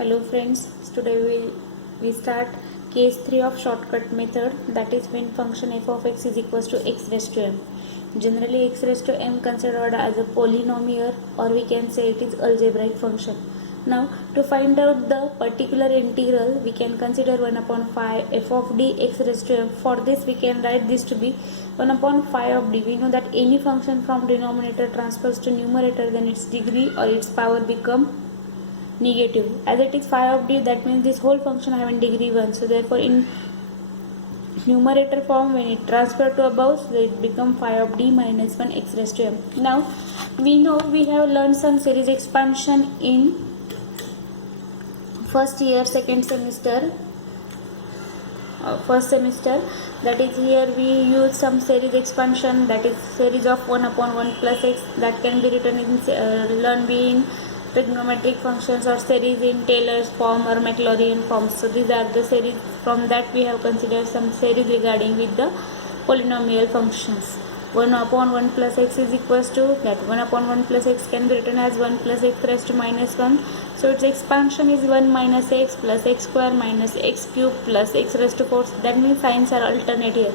Hello friends, today we start case 3 of shortcut method, that is when function f of x is equals to x raised to m. Generally x raised to m considered as a polynomial, or we can say it is algebraic function. Now to find out the particular integral, we can consider 1 upon 5 f of d x raised to m. For this we can write this to be 1 upon 5 of d. We know that any function from denominator transfers to numerator, then its degree or its power become negative. As it is 5 of d, that means this whole function having degree 1. So therefore in numerator form, when it transfer to above, so it become 5 of d minus 1 x raised to m. Now we know we have learned some series expansion in first year second semester, first semester, that is here we use some series expansion, that is series of 1 upon 1 plus x, that can be written in learn being trigonometric functions, or series in Taylor's form or Maclaurin form. So these are the series. From that we have considered some series regarding with the polynomial functions. 1 upon 1 plus x is equals to that 1 upon 1 plus x can be written as 1 plus x raised to minus 1. So its expansion is 1 minus x plus x square minus x cube plus x raised to 4. That means signs are alternate here.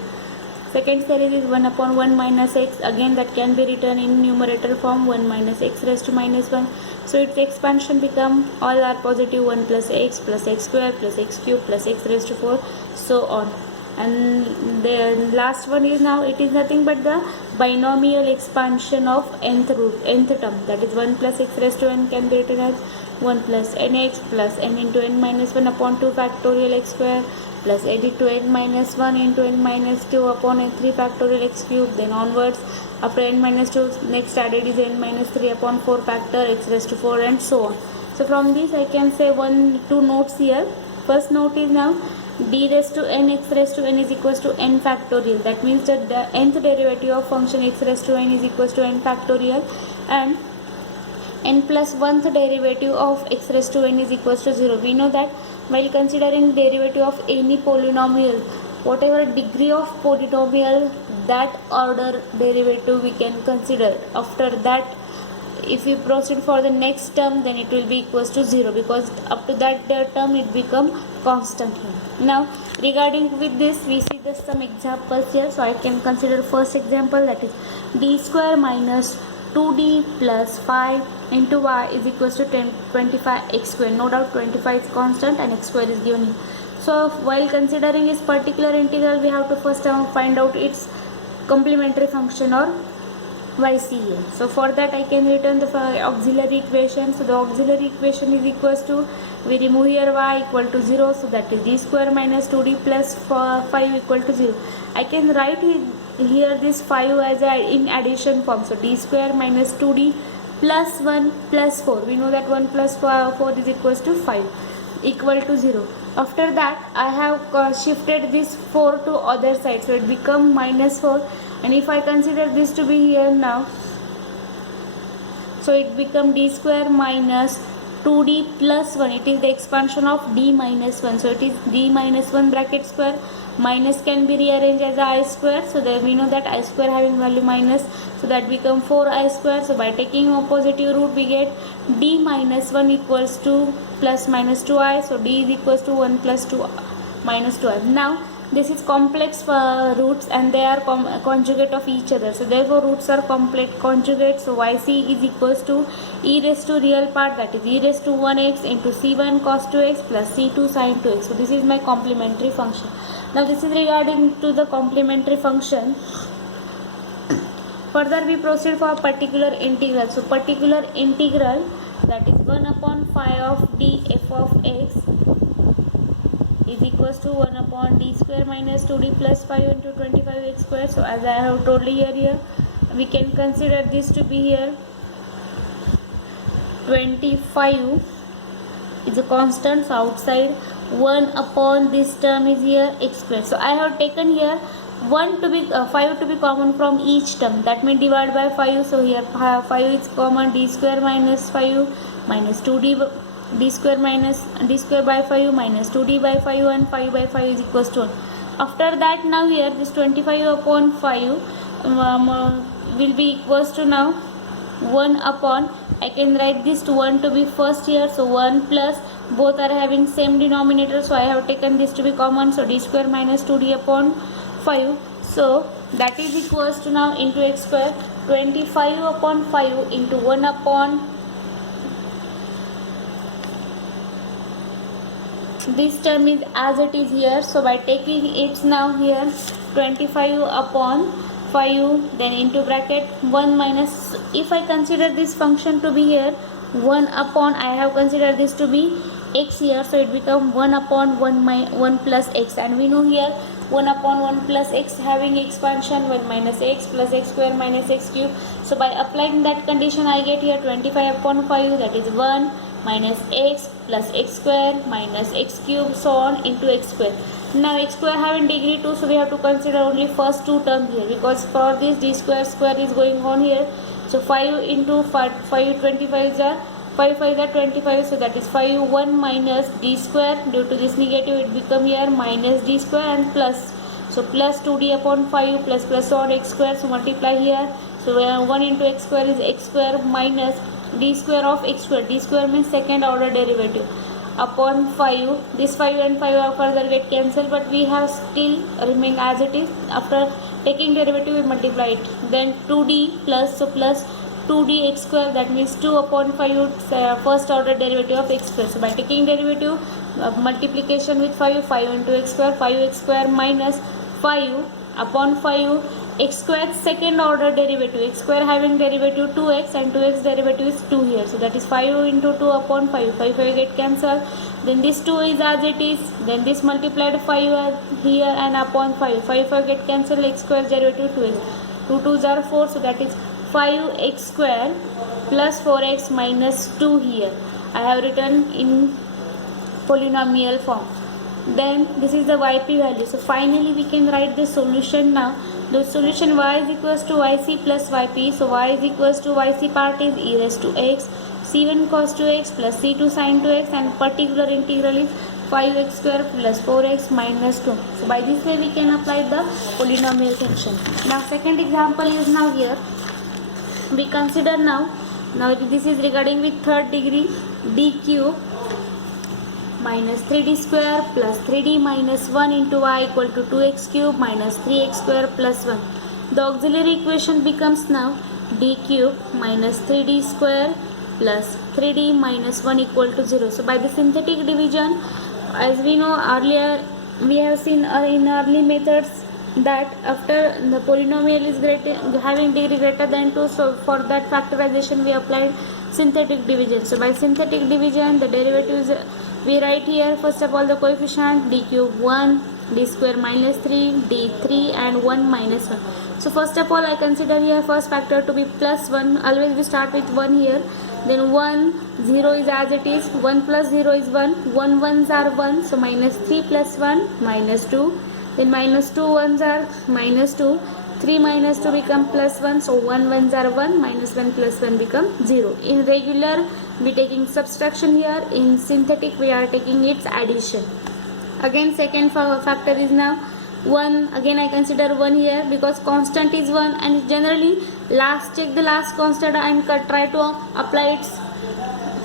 Second series is 1 upon 1 minus x, again that can be written in numerator form 1 minus x raised to minus 1. So its expansion become all are positive, 1 plus x square plus x cube plus x raised to 4, so on. And the last one is, now it is nothing but the binomial expansion of nth term, that is 1 plus x raised to n can be written as 1 plus nx plus n into n minus 1 upon 2 factorial x square plus n into n minus 1 into n minus 2 upon n 3 factorial x cube. Then onwards, after n minus 2, next added is n minus 3 upon 4 factor x raised to 4, and so on. So from this I can say two notes here. First note is, now d raised to n x raised to n is equals to n factorial. That means that the nth derivative of function x raised to n is equals to n factorial, and n plus 1th derivative of x raised to n is equals to 0. We know that while considering derivative of any polynomial, whatever degree of polynomial, that order derivative we can consider. After that, if we proceed for the next term, then it will be equals to 0, because up to that term it become constant here. Now regarding with this, we see some examples here. So I can consider first example, that is d square minus 2d plus 5 into y is equals to 25 x square. No doubt 25 is constant and x square is given here. So while considering this particular integral, we have to first find out its complementary function or YCA. So for that I can return the auxiliary equation. So the auxiliary equation is equals to, we remove here y equal to 0, so that is d square minus 2d plus 5 equal to 0. I can write here this 5 as in addition form. So d square minus 2d plus 1 plus 4. We know that 1 plus 4 is equals to 5, equal to 0. After that I have shifted this 4 to other side, so it become minus 4. And if I consider this to be here now, so it become d square minus 2d plus 1. It is the expansion of d minus 1. So it is d minus 1 bracket square. Minus can be rearranged as I square. So there we know that I square having value minus, so that become 4i square. So by taking opposite root, we get d minus 1 equals to plus minus 2i. So d is equals to 1 plus 2 minus 2i. Now this is complex roots, and they are conjugate of each other. So therefore roots are complex conjugate. So yc is equals to e raised to real part, that is e raised to 1x into c1 cos 2x plus c2 sin 2x. So this is my complementary function. Now this is regarding to the complementary function. Further we proceed for a particular integral. So particular integral, that is 1 upon 5 of d f of x is equals to 1 upon d square minus 2d plus 5 into 25x square. So as I have told here, we can consider this to be here 25 is a constant, so outside 1 upon this term is here x square. So I have taken here 1 to be 5 to be common from each term, that means divide by 5. So here 5 is common, d square minus 5 minus 2d d square minus d square by 5 minus 2d by 5, and 5 by 5 is equals to 1. After that, now here this 25 upon 5 will be equals to now 1 upon, I can write this to 1 to be first here, so 1 plus, both are having same denominator, so I have taken this to be common, so d square minus 2d upon 5. So that is equals to now into x square, 25 upon 5 into 1 upon, this term is as it is here, so by taking it now here 25 upon 5, then into bracket 1 minus, if I consider this function to be here 1 upon, I have considered this to be x here, so it become 1 upon 1 plus x, and we know here 1 upon 1 plus x having expansion 1 minus x plus x square minus x cube. So by applying that condition I get here 25 upon 5, that is 1 minus x plus x square minus x cube, so on into x square. Now x square having degree 2, so we have to consider only first two terms here, because for this d square square is going on here. So 5 into 5 25 are 5 5 are 25, so that is 5 1 minus d square, due to this negative it become here minus d square and plus, so plus 2d upon 5 plus on x square, so multiply here, so 1 into x square is x square minus d square of x square, d square means second order derivative, upon 5, this 5 and 5 are further get cancelled, but we have still remain as it is. After taking derivative we multiply it, then 2d plus, so plus 2d x square, that means 2 upon 5 first order derivative of x square. So by taking derivative multiplication with 5 into x square minus 5 upon 5 x square second order derivative, x square having derivative 2x and 2x derivative is 2 here, so that is 5 into 2 upon 5 get cancelled, then this 2 is as it is, then this multiplied 5 here and upon 5 get cancelled, x square derivative 2x, 2 2s are 4, so that is 5x square plus 4x minus 2 here I have written in polynomial form. Then this is the yp value, so finally we can write the solution now. The solution y is equals to yc plus yp, so y is equals to yc part is e raised to x, c1 cos 2x plus c2 sin 2x, and particular integral is 5x square plus 4x minus 2. So by this way we can apply the polynomial function. Now second example is now here. We consider now this is regarding with third degree, d cube minus 3d square plus 3d minus 1 into y equal to 2x cube minus 3x square plus 1. The auxiliary equation becomes now d cube minus 3d square plus 3d minus 1 equal to 0. So by the synthetic division, as we know earlier, we have seen in early methods that after the polynomial is having degree greater than 2, so for that factorization we applied synthetic division. So by synthetic division, the derivatives we write here first of all the coefficient d cube 1, d square minus 3, d3 and 1 minus 1. So first of all I consider here first factor to be plus 1, always we start with 1 here, then 1 0 is as it is, 1 plus 0 is 1, 1 ones are 1, so minus 3 plus 1 minus 2, then minus 2 ones are minus 2, 3 minus 2 become plus 1, so 1 ones are 1, minus 1 plus 1 become 0. In regular we taking subtraction here, in synthetic we are taking its addition. Again second factor is now 1, again I consider 1 here because constant is 1, and generally check the last constant and try to apply its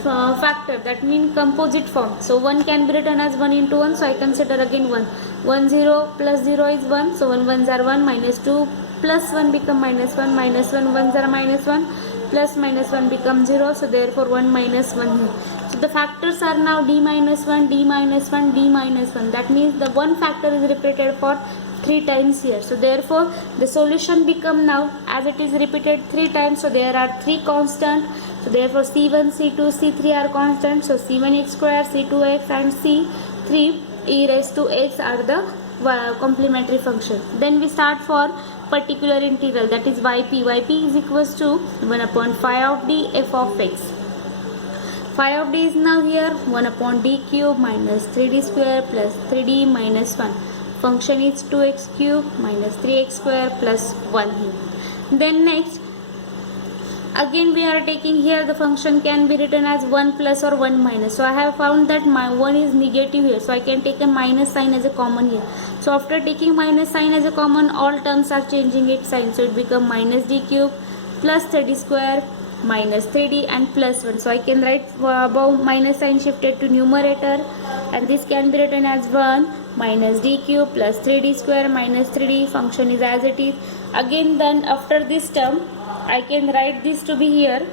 factor, that means composite form. So 1 can be written as 1 into 1, so I consider again 1. 1 0 plus 0 is 1, so 1 ones are 1, minus 2 plus 1 become minus 1, minus 1 ones are minus 1, plus minus 1 become 0, so therefore 1 minus 1 here. So the factors are now d minus 1, d minus 1, d minus 1, that means the one factor is repeated for 3 times here. So therefore the solution become now, as it is repeated 3 times, so there are 3 constant, so therefore c1, c2, c3 are constant, so c1x square, c2x and c3 e raised to x are the complementary function. Then we start for particular integral, that is yp is equals to 1 upon phi of d f of x. Phi of d is now here 1 upon d cube minus 3d square plus 3d minus 1. Function is 2x cube minus 3x square plus 1 here. Then next, again we are taking here the function can be written as 1 plus or 1 minus. So I have found that my 1 is negative here, so I can take a minus sign as a common here. So after taking minus sign as a common, all terms are changing its sign, so it become minus d cube plus 3d square minus 3d and plus 1. So I can write above minus sign shifted to numerator, and this can be written as 1 minus d cube plus 3d square minus 3d. Function is as it is. Again, then after this term I can write this to be here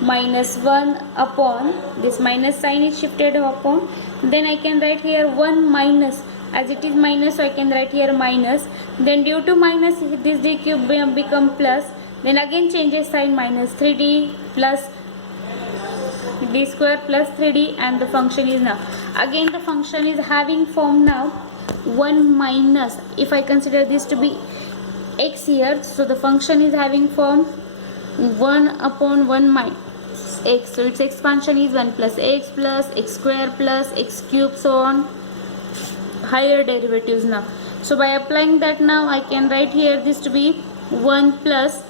minus 1 upon this minus sign is shifted upon, then I can write here 1 minus, as it is minus, so I can write here minus, then due to minus this d cube become plus, then again changes sign, minus 3d plus d square plus 3d, and the function is now, again the function is having form now 1 minus, if I consider this to be x here, so the function is having form 1 upon 1 minus x, so its expansion is 1 plus x square plus x cube, so on, higher derivatives now. So by applying that now I can write here this to be 1 plus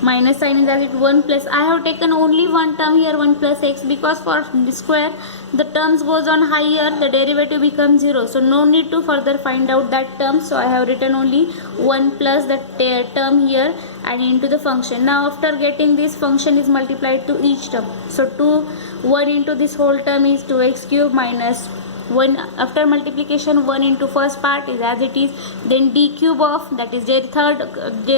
minus sign is as it 1 plus, I have taken only one term here 1 plus x, because for the square the terms goes on higher, the derivative becomes 0, so no need to further find out that term, so I have written only 1 plus that term here and into the function. Now after getting this, function is multiplied to each term, so 1 into this whole term is 2x cube minus 1, after multiplication 1 into first part is as it is, then d cube of, that is their third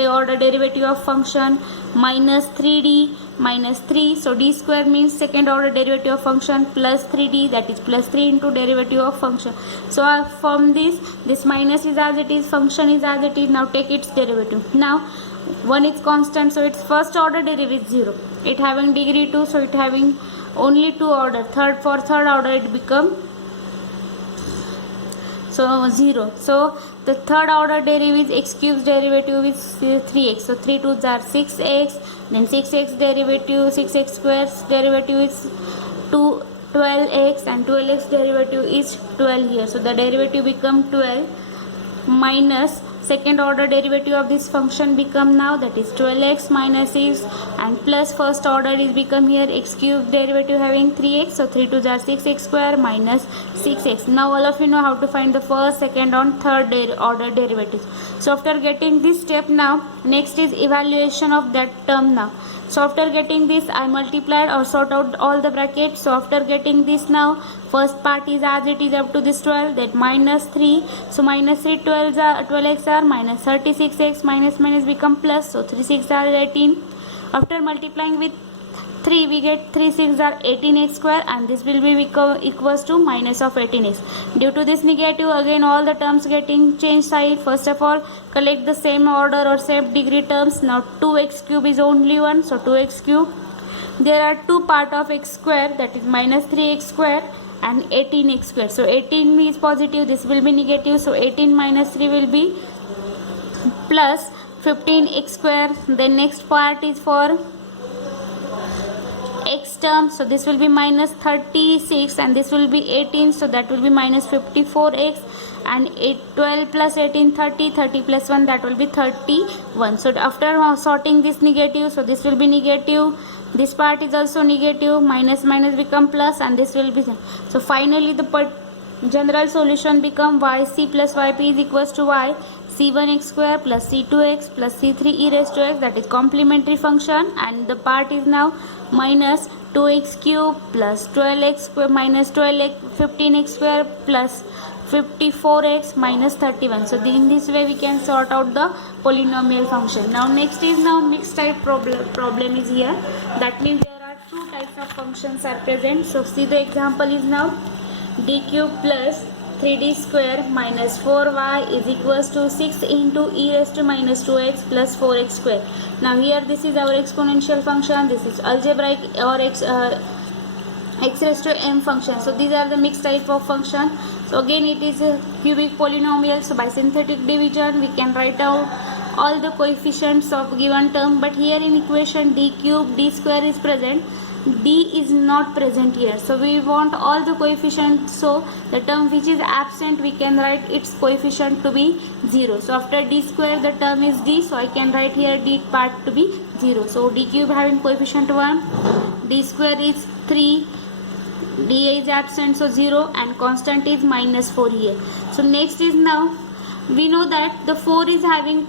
order derivative of function, minus 3d minus 3, so d square means second order derivative of function, plus 3d, that is plus 3 into derivative of function. So from this minus is as it is, function is as it is, now take its derivative. Now 1 is constant, so its first order derivative is 0, it having degree 2, so it having only 2 order, for third order it become so 0. So the third order derivative is x cube derivative is 3x, so 3 2s are 6x, then 6x derivative, 6x square derivative is 12x, and 12x derivative is 12 here, so the derivative become 12 minus second order derivative of this function become now, that is 12x minus 6, and plus first order is become here x cube derivative having 3x, so 3 2s are 6x square minus 6x. Now all of you know how to find the first, second and third order derivatives. So after getting this step, now next is evaluation of that term now. So after getting this, I multiplied or sort out all the brackets. So after getting this now, first part is as it is up to this 12, that minus 3. So minus 3 12x are minus 36x, minus become plus. So 3 6 are 18. After multiplying with 3, we get 3 6 are 18x square, and this will be equals to minus of 18x. Due to this negative, again all the terms getting changed side. First of all, collect the same order or same degree terms. Now 2x cube is only 1, so 2x cube. There are two part of x square, that is minus 3x square and 18x square. So 18 is positive, this will be negative, so 18 minus 3 will be plus 15x square. The next part is for x term, so this will be minus 36 and this will be 18, so that will be minus 54x, and 12 plus 18 30 plus 1, that will be 31. So after sorting this negative, so this will be negative, this part is also negative, minus become plus, and this will be, so finally the general solution become yc plus yp is equals to y c1x square plus c2x plus c3 e raised to x, that is complementary function, and the part is now minus 2x cube plus 12x square minus 12x 15x square plus 54x minus 31. So in this way we can sort out the polynomial function. Now next is now mixed type problem is here. That means there are two types of functions are present. So see the example is now d cube plus 3d square minus 4y is equals to 6 into e raised to minus 2x plus 4x square. Now here this is our exponential function, this is algebraic or x raised to m function. So these are the mixed type of function. So again it is a cubic polynomial, so by synthetic division we can write out all the coefficients of given term, but here in equation d cube d square is present, d is not present here, so we want all the coefficients, so the term which is absent we can write its coefficient to be 0. So after d square the term is d, so I can write here d part to be 0. So d cube having coefficient 1, d square is 3, d is absent, so 0, and constant is minus 4 here. So next is now we know that the 4 is having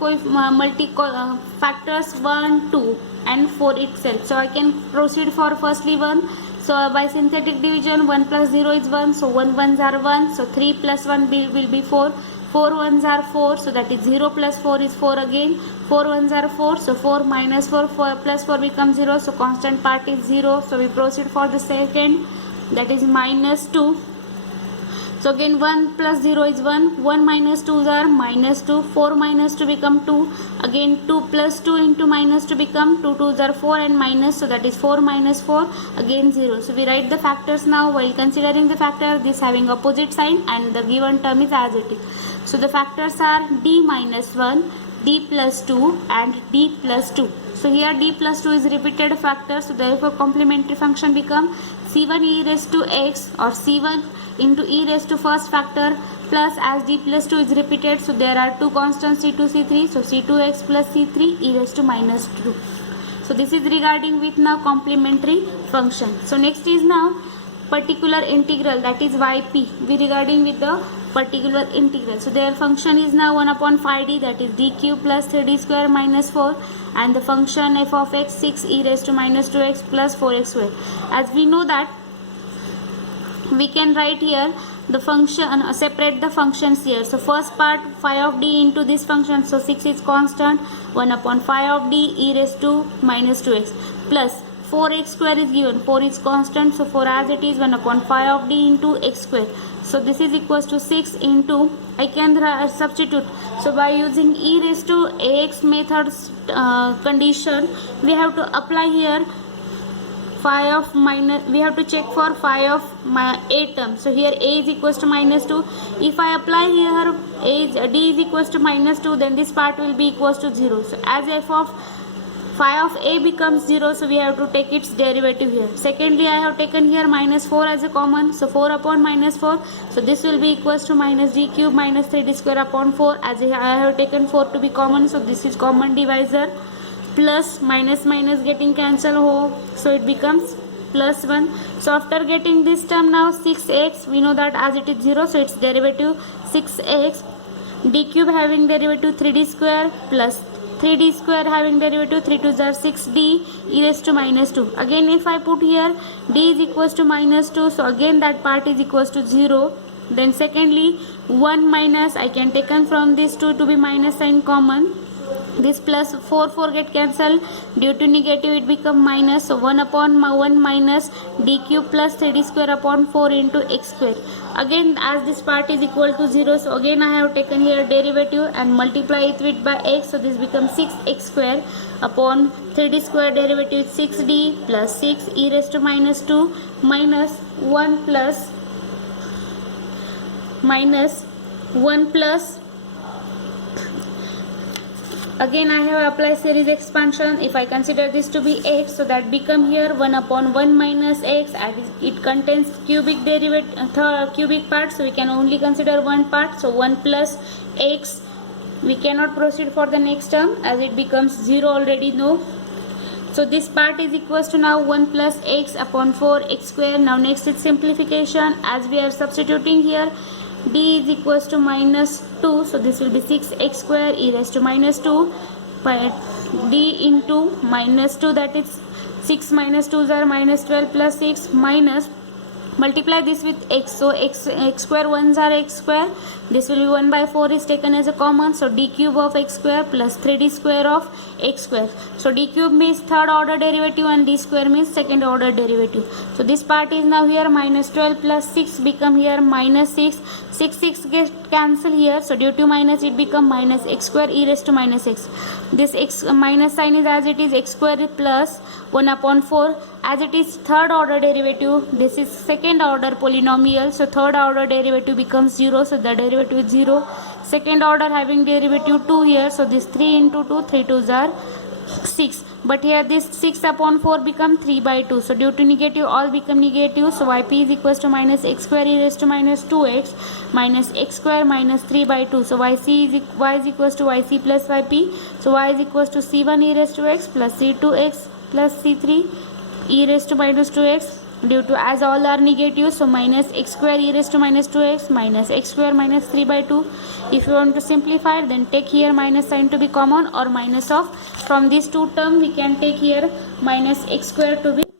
factors 1 2, and 4 itself. So I can proceed for firstly 1. So by synthetic division 1 plus 0 is 1. So 1 ones are 1. So 3 plus 1 will be 4. 4 ones are 4. So that is 0 plus 4 is 4 again. 4 ones are 4. So 4 minus 4, 4 plus 4 becomes 0. So constant part is 0. So we proceed for the second, that is minus 2. So again 1 plus 0 is 1. 1 minus 2 are minus 2. 4 minus 2 become 2. Again 2 plus 2 into minus 2 become 2 2s are 4 and minus. So that is 4 minus 4 again 0. So we write the factors now. While considering the factor, this having opposite sign and the given term is as it is. So the factors are d minus 1, d plus 2 and d plus 2. So here d plus 2 is repeated factor. So therefore complementary function become c1 e raised to x or c1 into e raised to first factor plus, as d plus 2 is repeated, so there are two constants c2 c3, so c2x plus c3 e raised to minus 2. So this is regarding with now complementary function. So next is now particular integral, that is yp. We regarding with the particular integral. So their function is now 1 upon 5d, that is d cube plus 3d square minus 4, and the function f of x 6 e raised to minus 2x plus 4x square. As we know that we can write here the function, separate the functions here. So first part 5 of d into this function, so 6 is constant, 1 upon 5 of d e raised to minus 2x plus 4x square is given, 4 is constant, so 4 as it is 1 upon 5 of d into x square. So this is equals to 6 into, I can substitute. So by using e raised to ax method condition, we have to apply here phi of minus, we have to check for phi of a term. So here a is equals to minus 2. If I apply here d is equals to minus 2, then this part will be equals to 0. So as f of phi of a becomes 0, so we have to take its derivative here. Secondly, I have taken here minus 4 as a common, so 4 upon minus 4, so this will be equals to minus d cube minus 3d square upon 4, as I have taken 4 to be common, so this is common divisor, plus minus minus getting cancelled, so it becomes plus 1. So after getting this term now 6x, we know that as it is 0, so its derivative 6x, d cube having derivative 3d square plus 3d square having derivative 3 2s are 6d e raised to minus 2. Again if I put here d is equals to minus 2, so again that part is equals to 0. Then secondly 1 minus, I can taken from this 2 to be minus sign common. This plus 4 get cancelled, due to negative it become minus, so 1 upon 1 minus d cube plus 3d square upon 4 into x square. Again as this part is equal to 0, so again I have taken here derivative and multiply it with by x, so this becomes 6x square upon 3d square derivative 6d plus 6 e raised to minus 2 minus 1 plus again I have applied series expansion. If I consider this to be x, so that become here 1 upon 1 minus x, and it contains cubic derivative, cubic part, so we can only consider one part, so 1 plus x. We cannot proceed for the next term as it becomes 0 already, no. So this part is equals to now 1 plus x upon 4 x square. Now next is simplification, as we are substituting here d is equals to minus 2, so this will be 6x square e raised to minus 2 by d into minus 2, that is 6 minus 2s are minus 12 plus 6 minus, multiply this with x, so x square 1s are x square, this will be 1 by 4 is taken as a common, so d cube of x square plus 3d square of x square. So d cube means third order derivative and d square means second order derivative. So this part is now here minus 12 plus 6 become here minus 6, 6 get cancelled here, so due to minus it become minus x square e raised to minus x. This x minus sign is as it is, x square plus 1 upon 4, as it is third order derivative, this is second order polynomial, so third order derivative becomes 0, so the derivative is 0. Second order having derivative 2 here, so this 3 into 2, 3 2s are 6, but here this 6 upon 4 become 3 by 2, so due to negative all become negative, so yp is equals to minus x square e raised to minus 2x minus x square minus 3 by 2, so y is equals to yc plus yp, so y is equals to c1 e raised to x plus c2x plus c3 e raised to minus 2x due to as all are negative, so minus x square e raised to minus 2x minus x square minus 3 by 2. If you want to simplify, then take here minus sign to be common, or minus of from these two terms we can take here minus x square to be